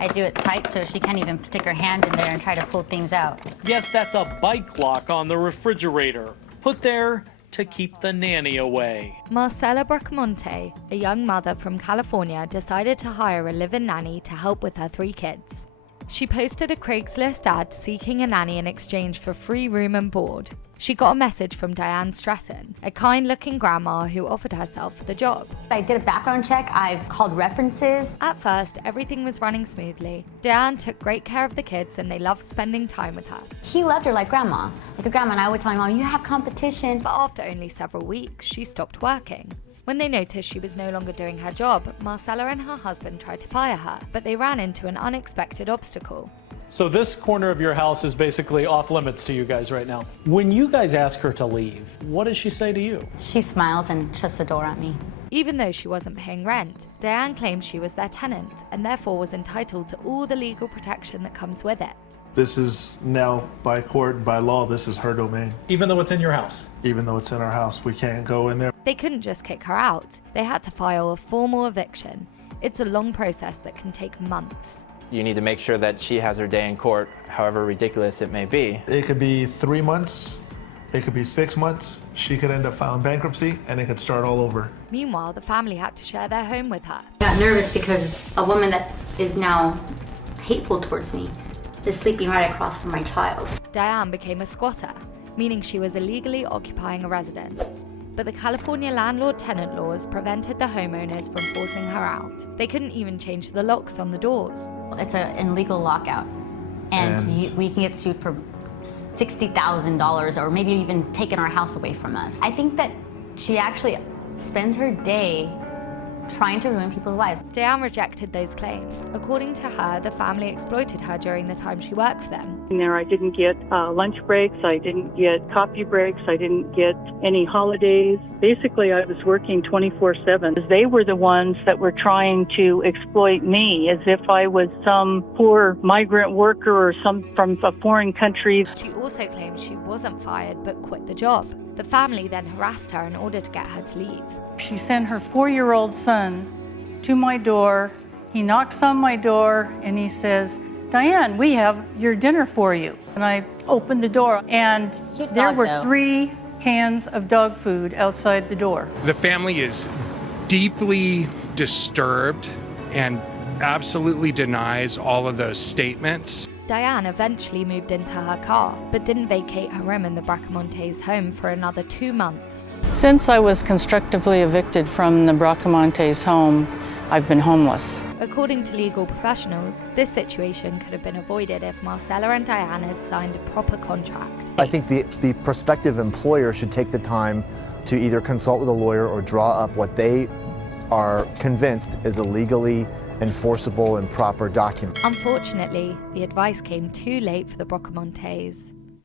I do it tight so she can't even stick her hands in there and try to pull things out. Yes, that's a bike lock on the refrigerator, put there to keep the nanny away. Marcela Bracamonte, a young mother from California, decided to hire a live-in nanny to help with her 3 kids. She posted a Craigslist ad seeking a nanny in exchange for free room and board. She got a message from Diane Stretton, a kind-looking grandma who offered herself for the job. I did a background check, I've called references. At first, everything was running smoothly. Diane took great care of the kids and they loved spending time with her. He loved her like grandma, and I would tell my mom, you have competition. But after only several weeks, she stopped working. When they noticed she was no longer doing her job, Marcela and her husband tried to fire her, but they ran into an unexpected obstacle. So this corner of your house is basically off limits to you guys right now. When you guys ask her to leave, what does she say to you? She smiles and shuts the door on me. Even though she wasn't paying rent, Diane claimed she was their tenant and therefore was entitled to all the legal protection that comes with it. This is now, by court, by law, this is her domain. Even though it's in your house? Even though it's in our house, we can't go in there. They couldn't just kick her out. They had to file a formal eviction. It's a long process that can take months. You need to make sure that she has her day in court, however ridiculous it may be. It could be 3 months, it could be 6 months. She could end up filing bankruptcy and it could start all over. Meanwhile, the family had to share their home with her. I got nervous because a woman that is now hateful towards me is sleeping right across from my child. Diane became a squatter, meaning she was illegally occupying a residence. But the California landlord-tenant laws prevented the homeowners from forcing her out. They couldn't even change the locks on the doors. It's an illegal lockout, and we can get sued for $60,000 or maybe even taking our house away from us. I think that she actually spends her day trying to ruin people's lives. Diane rejected those claims. According to her, the family exploited her during the time she worked for them. There, I didn't get lunch breaks, I didn't get coffee breaks, I didn't get any holidays. Basically, I was working 24/7. They were the ones that were trying to exploit me as if I was some poor migrant worker or some from a foreign country. She also claimed she wasn't fired but quit the job. The family then harassed her in order to get her to leave. She sent her 4-year-old son to my door. He knocks on my door and he says, "Diane, we have your dinner for you." And I opened the door and there were 3 cans of dog food outside the door. The family is deeply disturbed and absolutely denies all of those statements. Diane eventually moved into her car, but didn't vacate her room in the Bracamontes' home for another 2 months. Since I was constructively evicted from the Bracamontes' home, I've been homeless. According to legal professionals, this situation could have been avoided if Marcela and Diane had signed a proper contract. I think the prospective employer should take the time to either consult with a lawyer or draw up what they are convinced is a legally enforceable and proper document. Unfortunately, the advice came too late for the Bracamontes.